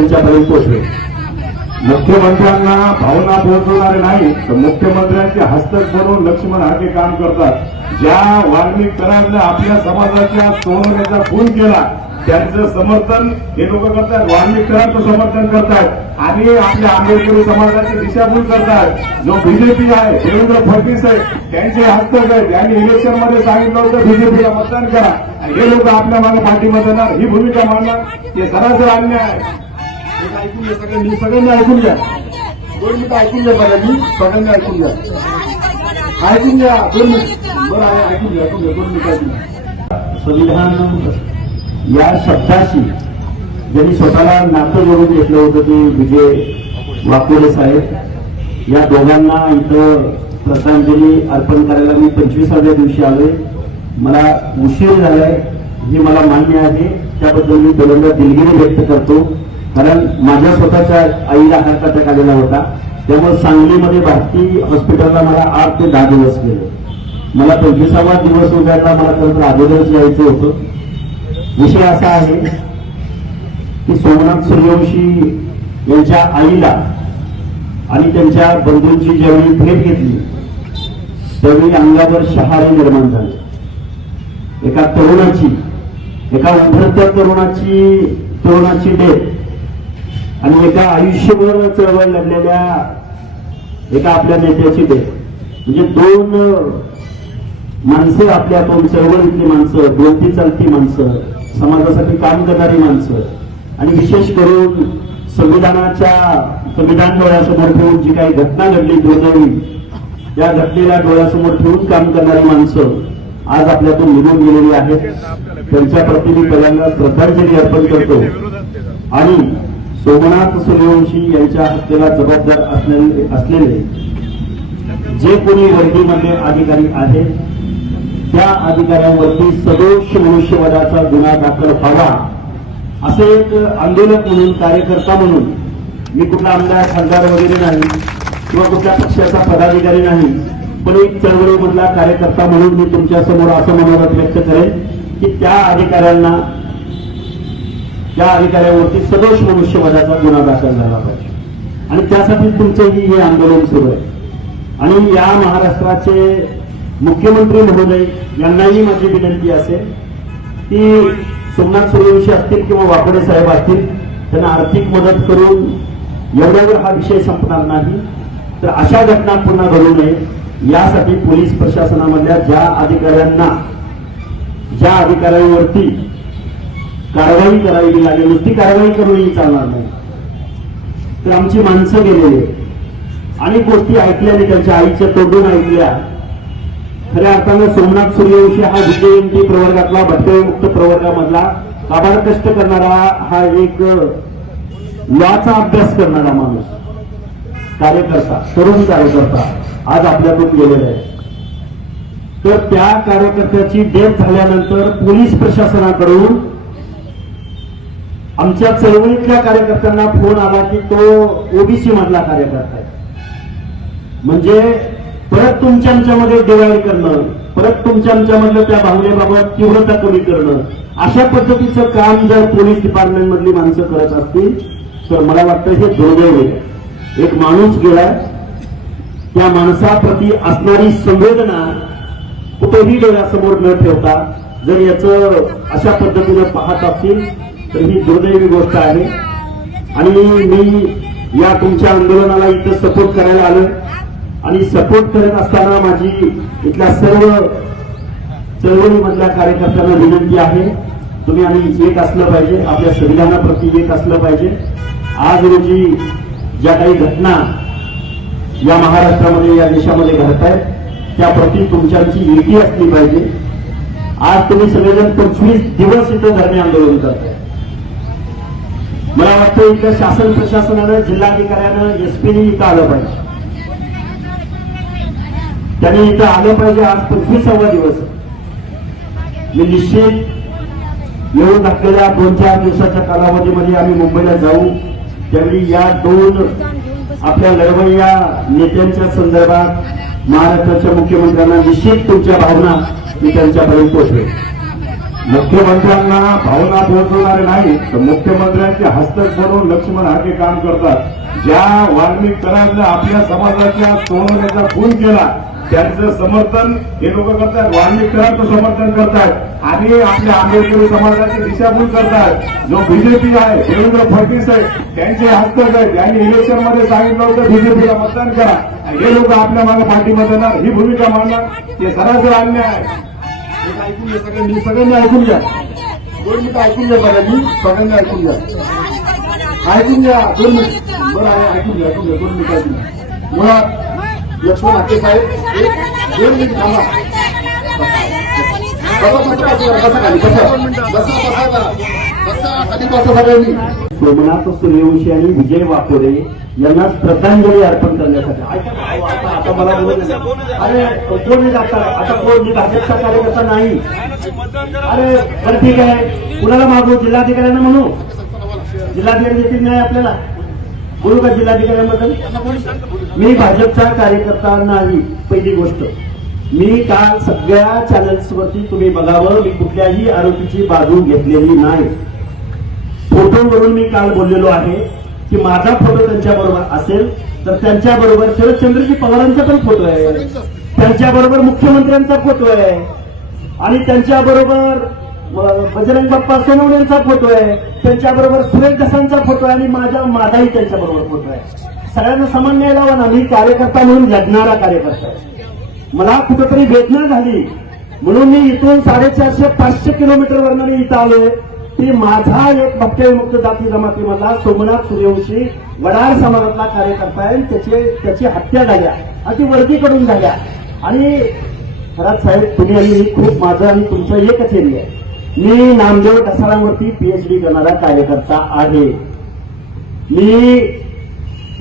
त्यांच्यापर्यंत पोचले मुख्यमंत्र्यांना भावना पोहोचवणारे नाही तर मुख्यमंत्र्यांचे हस्तक बनवून लक्ष्मण हाके काम करतात ज्या वाल्मिक आपल्या समाजाच्या सोहळ्याचा खून केला त्यांचं समर्थन हे लोक करतात वाल्मिक कराडचं समर्थन करतात आणि आपल्या आंबेडकरी समाजाची दिशाभूल करतात जो बीजेपी आहे देवेंद्र फडणवीस आहे त्यांचे हस्तक आहेत त्यांनी इलेक्शन मध्ये सांगितलं होतं बीजेपीला मतदान करा हे लोक आपल्या मागे पाठीमध्ये ही भूमिका मांडणार हे सरासर अन्याय आहे ऐकून घ्या सगळ्यांनी सगळ्यांनी ऐकून घ्या दोन मिनिटं ऐकून घ्या मी सगळ्यांनी ऐकून घ्या ऐकून घ्या दोन बरं ऐकून घ्या ऐकून घ्या संविधान या शब्दाशी ज्यांनी स्वतःला नातं जोडून घेतलं होतं ते विजय वाकोले साहेब या दोघांना इथं श्रद्धांजली अर्पण करायला मी पंचवीसाव्या दिवशी आलोय मला उशीर झालाय हे मला मान्य आहे त्याबद्दल मी दोघांना दिलगिरी व्यक्त करतो कारण माझ्या स्वतःच्या आईला हार्ट अटॅक आलेला होता त्यामुळे सांगलीमध्ये भारती हॉस्पिटलला मला आठ ते दहा दिवस गेले मला पंचवीसावा दिवस उद्याला मला खरंतर अगोदरच यायचं होतं विषय असा आहे की सोमनाथ सूर्यवंशी यांच्या आईला आणि त्यांच्या बंधूंची ज्यावेळी भेट घेतली त्यावेळी अंगावर शहारे निर्माण झाले एका तरुणाची एका उभरत्या तरुणाची तरुणाची डेथ आणि एका आयुष्यभर चळवळ लढलेल्या एका आपल्या नेत्याची भेट म्हणजे दोन माणसं आपल्यातून चळवळीतली माणसं बोलती चालती माणसं समाजासाठी काम करणारी माणसं आणि विशेष करून संविधानाच्या संविधान डोळ्यासमोर ठेवून जी काही घटना घडली दुर्दैवी त्या घटनेला डोळ्यासमोर ठेवून काम करणारी माणसं आज आपल्यातून निघून गेलेली आहेत त्यांच्या प्रति मी पहिल्यांदा श्रद्धांजली अर्पण करतो आणि सोमनाथ सूर्यवंशी यांच्या हत्येला जबाबदार असलेले जे कोणी वर्दीमध्ये अधिकारी आहेत त्या अधिकाऱ्यांवरती सदोष मनुष्यवादाचा गुन्हा दाखल व्हावा असे एक आंदोलक म्हणून कार्यकर्ता म्हणून मी कुठला आमदार खासदार वगैरे नाही किंवा कुठल्या पक्षाचा पदाधिकारी नाही पण एक चळवळीमधला कार्यकर्ता म्हणून मी तुमच्या समोर असं मनोरथ व्यक्त करेन की त्या अधिकाऱ्यांना त्या अधिकाऱ्यावरती सदोष मनुष्यवधाचा गुन्हा दाखल झाला पाहिजे आणि त्यासाठी तुमचंही हे आंदोलन सुरू आहे आणि या महाराष्ट्राचे मुख्यमंत्री महोदय यांनाही माझी विनंती असेल की सोमनाथ सूर्यवंशी असतील किंवा वाकडे साहेब असतील त्यांना आर्थिक मदत करून एवढ्यावर हा विषय संपणार नाही तर अशा घटना पुन्हा घडू नये यासाठी पोलीस प्रशासनामधल्या ज्या अधिकाऱ्यांना ज्या अधिकाऱ्यांवरती कारवाई करावी लागेल नुसती कारवाई करूनही चालणार नाही तर आमची माणसं गेलेली अनेक गोष्टी ऐकल्याने त्यांच्या आईच्या तोडून ऐकल्या खऱ्या अर्थानं सोमनाथ सूर्यवंशी हा विजयंती प्रवर्गातला भटकेमुक्त प्रवर्गामधला आभार कष्ट करणारा हा एक लॉचा अभ्यास करणारा माणूस कार्यकर्ता तरुण कार्यकर्ता आज आपल्यातून गेलेला आहे तर त्या कार्यकर्त्याची डेथ झाल्यानंतर पोलीस प्रशासनाकडून आमच्या चळवळीतल्या कार्यकर्त्यांना फोन आला की तो ओबीसी मधला कार्यकर्ता आहे म्हणजे परत तुमच्या आमच्यामध्ये डिवाईड करणं परत तुमच्या आमच्यामधलं त्या भावनेबाबत तीव्रता कमी करणं अशा पद्धतीचं काम जर पोलीस डिपार्टमेंट मधली माणसं करत असतील तर मला वाटतं हे दुर्दैव आहे एक माणूस गेलाय त्या माणसाप्रती असणारी संवेदना कुठेही डोळ्यासमोर न ठेवता जर याचं अशा पद्धतीनं पाहत असतील तर ही दुर्दैवी गोष्ट आहे आणि मी या तुमच्या आंदोलनाला इथं सपोर्ट करायला आलो आणि सपोर्ट करत असताना माझी इथल्या सर्व चळवळीमधल्या कार्यकर्त्यांना विनंती आहे तुम्ही आम्ही एक असलं पाहिजे आपल्या संविधानाप्रती एक असलं पाहिजे आज रोजी ज्या काही घटना या महाराष्ट्रामध्ये या देशामध्ये घडत आहेत त्याप्रती तुमच्याची युती असली पाहिजे आज तुम्ही सगळेजण पंचवीस दिवस इथं धरणे आंदोलन करताय मला वाटतं इथं शासन प्रशासनानं जिल्हाधिकाऱ्यानं एसपीने इथं आलं पाहिजे त्यांनी इथं आलं पाहिजे आज पंचवीसावा दिवस मी निश्चित येऊन टाकलेल्या दोन चार दिवसाच्या कालावधीमध्ये आम्ही मुंबईला जाऊ त्यावेळी या दोन आपल्या लढवय्या नेत्यांच्या संदर्भात महाराष्ट्राच्या मुख्यमंत्र्यांना निश्चित तुमच्या भावना मी त्यांच्यापर्यंत पोहोचवेल मुख्यमंत्र्यांना भावना पोहोचवणारे नाही तर मुख्यमंत्र्यांचे हस्तक बनवून लक्ष्मण हाके काम करतात ज्या वाल्मिकरांना आपल्या समाजाच्या सोडवण्याचा खून केला त्यांचं समर्थन हे लोक करतात वाल्मिकरांचं समर्थन करतात आणि आपल्या आंबेडकरी समाजाची दिशाभूल करतात जो बीजेपी आहे देवेंद्र फडणवीस आहे त्यांचे हस्तक आहे त्यांनी इलेक्शन मध्ये सांगितलं होतं बीजेपीला मतदान करा हे लोक आपल्या मागे पाठीमध्ये ही भूमिका मांडणार हे सरासर अन्याय आहे ऐकून घ्या सगळ्यांनी सगळ्यांनी ऐकून दोन ऐकून सगळ्यांनी ऐकून घ्या सूर्यवंशी आणि विजय वाकोडे यांना श्रद्धांजली अर्पण करण्यासाठी आता मला अरे कोण मी आता कोण मी भाजपचा कार्यकर्ता नाही अरे बरं ठीक आहे कुणाला मागू जिल्हाधिकाऱ्यांना म्हणू जिल्हाधिकारी देखील नाही आपल्याला बोलू का जिल्हाधिकाऱ्यांबद्दल मी भाजपचा कार्यकर्ता नाही पहिली गोष्ट मी काल सगळ्या चॅनल्सवरती तुम्ही बघावं मी कुठल्याही आरोपीची बाजू घेतलेली नाही फोटोवरून मी काल बोललेलो आहे की माझा फोटो त्यांच्याबरोबर असेल तर त्यांच्याबरोबर शरदचंद्रजी पवारांचा पण फोटो आहे त्यांच्याबरोबर मुख्यमंत्र्यांचा फोटो आहे आणि त्यांच्याबरोबर बजरंग बाप्पा सोनवण्यांचा फोटो आहे त्यांच्याबरोबर सुरेश दसांचा फोटो आहे आणि माझा माझाही त्यांच्याबरोबर फोटो आहे सगळ्यांना समान न्याय लावा ना मी कार्यकर्ता म्हणून लढणारा कार्यकर्ता आहे मला कुठंतरी वेदना झाली म्हणून मी इथून साडेचारशे पाचशे किलोमीटरवर मी इथं आलोय की माझा एक मुक्त जाती जमातीमधला सोमनाथ सूर्यवंशी वडार समाजातला कार्यकर्ता आहे त्याची त्याची हत्या झाल्या आणि ती वर्गीकडून झाल्या आणि खरंच साहेब तुम्ही आणि खूप माझं आणि तुमचं एकच आहे मी नामदेव कसारावरती पीएचडी करणारा कार्यकर्ता आहे मी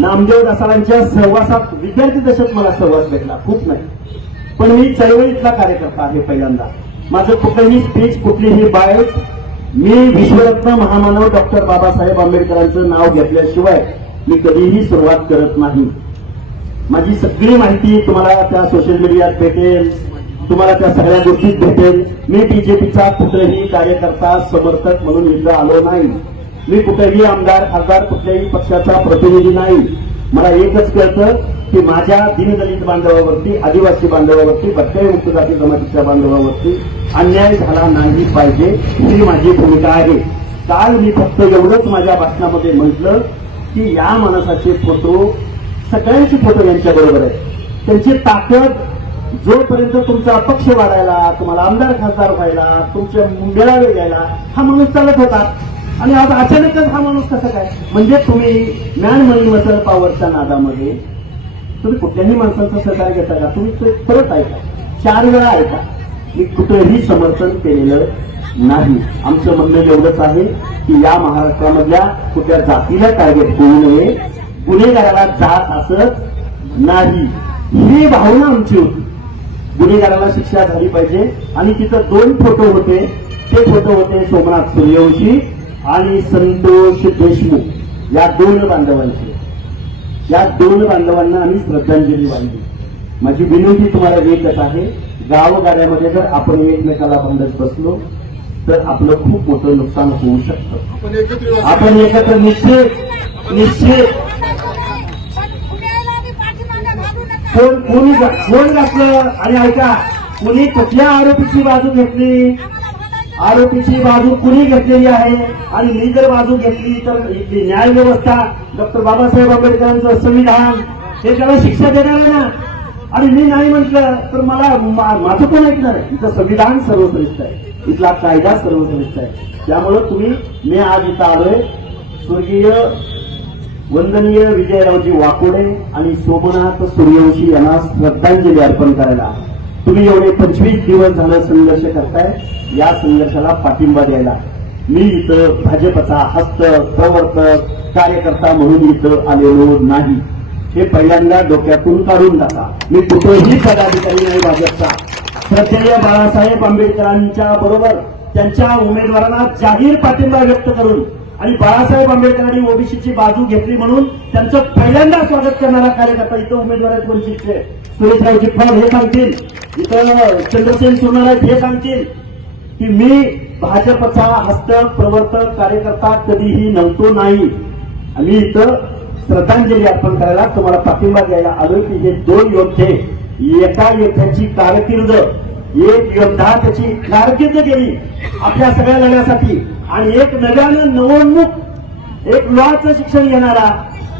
नामदेव दसारांच्या सहवासात विद्यार्थी दशेत मला सहवास भेटला खूप नाही पण मी चळवळीतला कार्यकर्ता आहे पहिल्यांदा माझं कुठलंही स्पीच कुठलीही बाय मी विश्वरत्न महामानव डॉक्टर बाबासाहेब आंबेडकरांचं नाव घेतल्याशिवाय मी कधीही सुरुवात करत नाही माझी सगळी माहिती तुम्हाला त्या सोशल मीडियात भेटेल तुम्हाला त्या सगळ्या गोष्टीत भेटेल मी बीजेपीचा कुठेही कार्यकर्ता समर्थक म्हणून इथं आलो नाही मी कुठेही आमदार खासदार कुठल्याही पक्षाचा प्रतिनिधी नाही मला एकच कळतं की माझ्या दिनदलित बांधवावरती आदिवासी बांधवावरती भटकरी मुक्त जाती जमातीच्या बांधवावरती अन्याय झाला नाही पाहिजे ही माझी भूमिका आहे काल मी फक्त एवढंच माझ्या भाषणामध्ये म्हटलं की या माणसाचे फोटो सगळ्यांचे फोटो यांच्याबरोबर आहेत त्यांची ताकद जोपर्यंत तुमचा अपक्ष वाढायला तुम्हाला आमदार खासदार व्हायला तुमच्या मेळावे द्यायला हा माणूस चालत होता आणि आज अचानकच हा माणूस कसा काय म्हणजे तुम्ही मॅन मनी मसल पॉवरच्या नादामध्ये तुम्ही कुठल्याही माणसांचा सहकार्य घेता का तुम्ही परत ऐका चार वेळा ऐका मी कुठंही समर्थन केलेलं नाही आमचं म्हणणं एवढंच आहे की या महाराष्ट्रामधल्या कुठल्या जातीला टार्गेट करू नये गुन्हेगाराला जात असत नाही ही भावना आमची होती गुन्हेगाराला शिक्षा झाली पाहिजे आणि तिथं दोन फोटो होते ते फोटो होते सोमनाथ सूर्यवंशी आणि संतोष देशमुख या दोन बांधवांचे या दोन बांधवांना आम्ही श्रद्धांजली वाहिली माझी विनंती तुम्हाला एकच आहे गावगाड्यामध्ये जर आपण एकमेकाला बंदच बसलो तर आपलं खूप मोठं नुकसान होऊ शकतं आपण एकत्र निश्चित निश्चित कोण कोणी कोण घातलं आणि ऐका कुणी कुठल्या आरोपीची बाजू घेतली आरोपीची बाजू कुणी घेतलेली आहे आणि मी जर बाजू घेतली तर इथली न्याय व्यवस्था डॉक्टर बाबासाहेब आंबेडकरांचं संविधान हे त्याला शिक्षा देणार ना आणि मी नाही म्हटलं तर मला माझं पण ऐकणार आहे इथं संविधान सर्वश्रेष्ठ आहे इथला कायदा सर्वश्रेष्ठ आहे त्यामुळे तुम्ही मी आज इथं आलोय स्वर्गीय वंदनीय विजयरावजी वाकोडे आणि सोमनाथ सूर्यवंशी यांना श्रद्धांजली अर्पण करायला तुम्ही एवढे पंचवीस दिवस झालं संघर्ष करताय या संघर्षाला पाठिंबा द्यायला मी इथं भाजपचा हस्त प्रवर्तक कार्यकर्ता म्हणून इथं आलेलो नाही हे पहिल्यांदा डोक्यातून काढून टाका मी कुठेही पदाधिकारी नाही भाजपचा प्रत्यय बाळासाहेब आंबेडकरांच्या बरोबर त्यांच्या उमेदवारांना जाहीर पाठिंबा व्यक्त करून आणि बाळासाहेब आंबेडकरांनी ओबीसीची बाजू घेतली म्हणून त्यांचं पहिल्यांदा स्वागत करणारा कार्यकर्ता इथं उमेदवार आहेत वंचितचे सुरेशराव हे सांगतील इथं चंद्रसेन सोनार हे सांगतील की मी भाजपचा हस्त प्रवर्तक कार्यकर्ता कधीही नव्हतो नाही आणि इथं श्रद्धांजली अर्पण करायला तुम्हाला पाठिंबा द्यायला आलोय की हे दोन योद्धे एका योद्ध्याची कारकिर्द एक योद्धा त्याची कारकीर्द केली आपल्या सगळ्या लढ्यासाठी आणि एक नव्यानं नवोन्मुख एक लॉचं शिक्षण घेणारा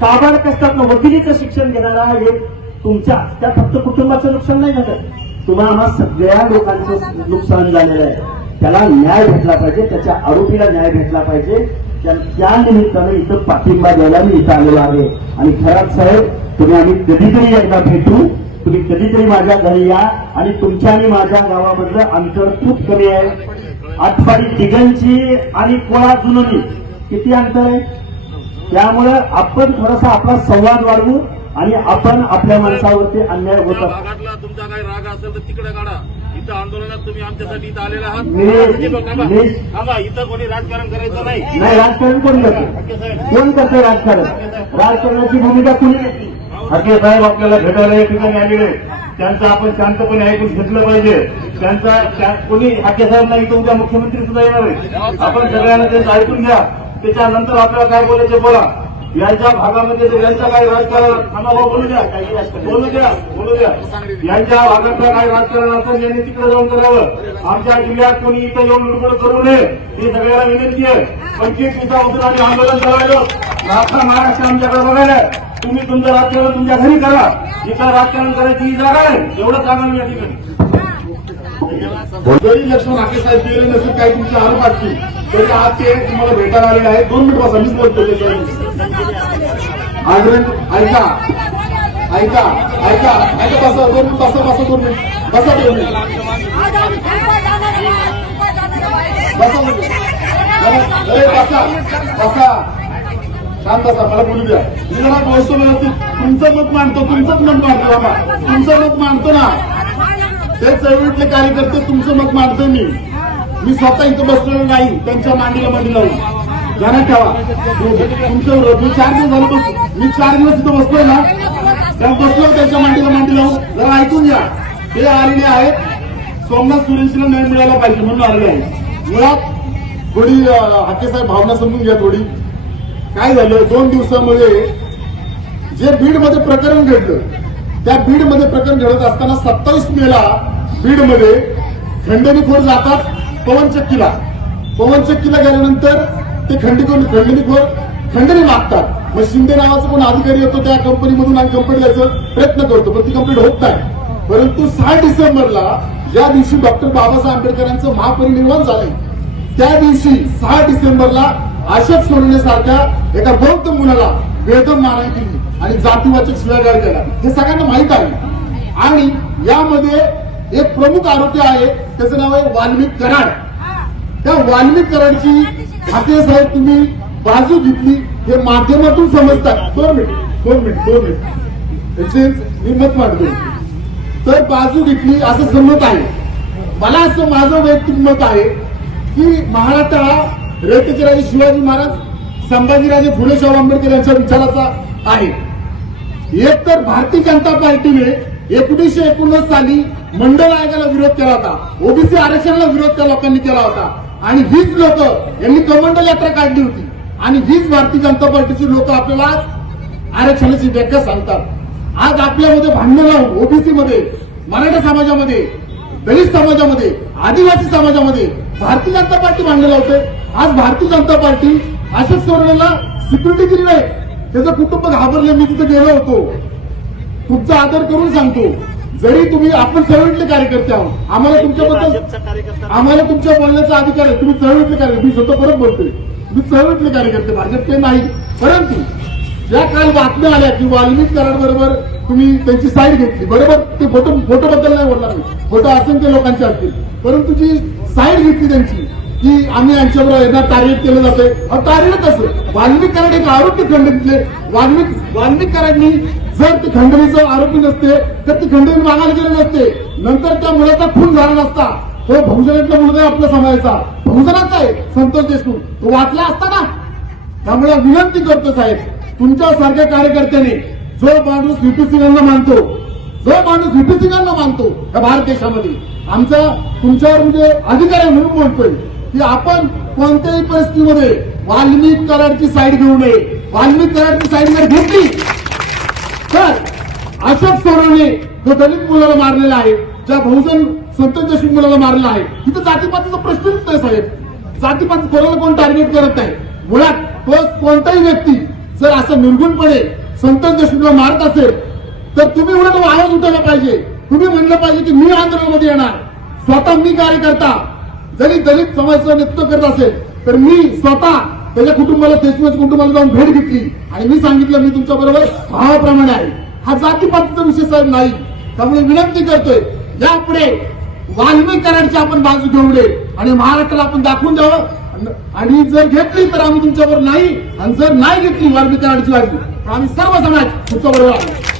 काबाड कष्टात वकिलीचं शिक्षण घेणारा एक तुमच्या त्या फक्त कुटुंबाचं नुकसान नाही घेत तुम्हाला सगळ्या लोकांचं नुकसान झालेलं आहे त्याला न्याय भेटला पाहिजे त्याच्या आरोपीला न्याय भेटला पाहिजे त्या निमित्तानं इथं पाठिंबा द्यायला मी इथं आलेलो आहे आणि खराब साहेब तुम्ही आम्ही कधीतरी एकदा भेटू तुम्ही कधीतरी माझ्या घरी या आणि तुमच्या आणि माझ्या गावामधलं अंतर खूप कमी आहे आठवाडी तिघांची आणि कोळा जुनोनी किती अंतर आहे त्यामुळं आपण थोडासा आपला संवाद वाढवू आणि आपण आपल्या माणसावरती अन्याय होतो तुमचा काही राग असेल तर तिकडे काढा तुमच्या आंदोलनात तुम्ही आमच्यासाठी इथं आलेला आहात इथं कोणी राजकारण करायचं नाही राजकारण कोण करतो कोण करतो राजकारण राजकारणाची भूमिका कुणी घेतली साहेब आपल्याला भेटायला या ठिकाणी आलेले त्यांचं आपण शांतपणे ऐकून घेतलं पाहिजे त्यांचा कोणी अखे साहेब नाही तो उद्या मुख्यमंत्री सुद्धा येणार आहे आपण सगळ्यांना त्यांचं ऐकून घ्या त्याच्यानंतर आपल्याला काय बोलायचं बोला यांच्या भागामध्ये यांचं काय राजकारण बोलू द्या बोलू द्या बोलू द्या यांच्या भागातलं काय राजकारण असेल यांनी तिकडे जाऊन करावं आमच्या जिल्ह्यात कोणी इथं येऊन लुकड करू नये ही सगळ्याला विनंती आहे पंचवीस दिवसापासून आम्ही आंदोलन करायलो आता महाराष्ट्र आमच्याकडे बघायला तुम्ही तुमचं राजकारण तुमच्या घरी करा इथं राजकारण करायची ही जागा आहे एवढं सांगाल या ठिकाणी लक्ष्मण राकेश साहेब गेले नसेल काही तुमचे आरोप असतील तरी आज ते तुम्हाला भेटायला आलेले आहेत दोन मिनिट बसा मीच बोलतो आढळून ऐका ऐका ऐका ऐका बसा दोन बसा बसा दोन मिनिट बसा दोन अरे बसा बसा शांत बसा मला बोलू द्या मी बोलतो व्यवस्थित तुमचं मत मानतो तुमचंच मत मानतो बाबा तुमचं मत मानतो ना ते चळवळीतले कार्यकर्ते तुमचं मत मानतो मी मी स्वतः इथं बसलेलो नाही त्यांच्या मांडीला मांडी लावून ध्यानात ठेवा तुमचं मी चार दिवस झालं बस मी चार दिवस इथं बसतोय ना त्या बसलो त्यांच्या मांडीला मांडी लावून जरा ऐकून घ्या हे आलेले आहेत सोमनाथ सुरेशला न्याय मिळायला पाहिजे म्हणून आलेले आहे मुळात थोडी साहेब भावना समजून घ्या थोडी काय झालं दोन दिवसामध्ये जे बीडमध्ये प्रकरण घडलं त्या बीडमध्ये प्रकरण घडत असताना सत्तावीस मेला बीडमध्ये खंडणीखोर जातात पवनचक्कीला पवनचक्कीला गेल्यानंतर ते खंडित खंडणीखोर खंडणी मागतात मग शिंदे नावाचा कोण अधिकारी येतो त्या कंपनीमधून आम्ही कंपनी द्यायचा प्रयत्न करतो पण ती कंप्लीट होत नाही परंतु सहा डिसेंबरला ज्या दिवशी डॉक्टर बाबासाहेब आंबेडकरांचं महापरिनिर्वाण झालंय त्या दिवशी सहा डिसेंबरला अशोक सोडण्यासारख्या एका बौद्ध मुलाला वेदम मारायला केली आणि जातीवाचक शिवागार केला हे सगळ्यांना माहीत आहे आणि यामध्ये एक प्रमुख आरोपी आहे त्याचं नाव आहे वाल्मिक कराड त्या वाल्मिक कराडची खाते साहेब तुम्ही बाजू घेतली हे माध्यमातून समजतात दोन मिनिट दोन मिनिट दोन मिनिट मी मत मांडतो तर बाजू घेतली असं समत आहे मला असं माझं वैयक्तिक मत आहे की महाराष्ट्र हा राजे शिवाजी महाराज संभाजीराजे फुले शाहू आंबेडकर यांच्या विचाराचा आहे एक तर भारतीय जनता पार्टीने एकोणीसशे एकोणीस साली मंडळ आयोगाला विरोध केला होता ओबीसी आरक्षणाला विरोध त्या लोकांनी केला होता आणि हीच लोक यांनी कमंडल यात्रा काढली होती आणि हीच भारतीय जनता पार्टीची लोक आपल्याला आज आरक्षणाची व्याख्या सांगतात आज आपल्यामध्ये भांडण लावून ओबीसीमध्ये मराठा समाजामध्ये दलित समाजामध्ये आदिवासी समाजामध्ये भारतीय जनता पार्टी भांडण लावते आज भारतीय जनता पार्टी अशोक सोरेनला सिक्युरिटी दिली नाही त्याचं कुटुंब घाबरलं मी तिथे गेलो होतो तुमचा आदर करून सांगतो जरी तुम्ही आपण चळवळीतले कार्यकर्ते आहोत आम्हाला तुमच्याबद्दल आम्हाला तुमच्या बोलण्याचा अधिकार आहे तुम्ही चळवळीतले कार्यकर्ते मी स्वतः परत बोलतोय मी चळवळीतले कार्यकर्ते भाजपचे नाही परंतु ज्या काल बातम्या आल्या की वाल्मिकरांबरोबर तुम्ही त्यांची साईड घेतली बरोबर ते फोटो फोटोबद्दल नाही बोलणार मी फोटो असंख्य लोकांचे असतील परंतु जी साईड घेतली त्यांची की आम्ही यांच्याबरोबर यांना टार्गेट केलं जातंय टार्गेट असं वाल्मिक कराड एक आरोग्य खंडितले वाल्मिक वाल्मिक कराडनी जर ती खंडणीचं आरोपी नसते तर ती खंडणी मागायला गेले नसते नंतर त्या मुलाचा खून झाला नसता तो बहुजनातला मुलगा आपला आपल्या समाजाचा बहुजनाचा आहे संतोष देशमुख तो वाचला असता ना त्यामुळे विनंती करतो साहेब तुमच्यासारख्या कार्यकर्त्यांनी जो माणूस व्हीपी सिंगांना मानतो जो माणूस व्हीपी सिंगांना मानतो या भारत देशामध्ये आमचा तुमच्यावर म्हणजे अधिकार आहे म्हणून बोलतोय की आपण कोणत्याही परिस्थितीमध्ये वाल्मिक करारची साईड घेऊ नये वाल्मिक करारची साईड जर घेतली तर अशोक जो दलित मुलाला मारलेला आहे ज्या बहुजन संत जशी मुलाला मारलेला आहे तिथं जातीपातीचा प्रश्नच नाही साहेब जातीपात कोणाला कोण टार्गेट करत नाही मुळात तो कोणताही व्यक्ती जर असं निर्गुणपणे संत जशीला मारत असेल तर तुम्ही उलट आवाज उठवला पाहिजे तुम्ही म्हणलं पाहिजे की मी आंदोलनामध्ये येणार स्वतः मी कार्यकर्ता जरी दलित समाजाचं नेतृत्व करत असेल तर मी स्वतः त्याच्या कुटुंबाला देशमुख कुटुंबाला जाऊन भेट घेतली आणि मी सांगितलं मी तुमच्या बरोबर भावाप्रमाणे आहे हा जातीपातीचा विषय साहेब नाही त्यामुळे विनंती करतोय यापुढे वाल्मिक आपण बाजू घेऊ दे आणि महाराष्ट्राला आपण दाखवून द्यावं आणि जर घेतली तर आम्ही तुमच्याबरोबर नाही आणि जर नाही घेतली वाल्मिक कराडची बाजू तर आम्ही सर्व समाज तुमच्याबरोबर आहे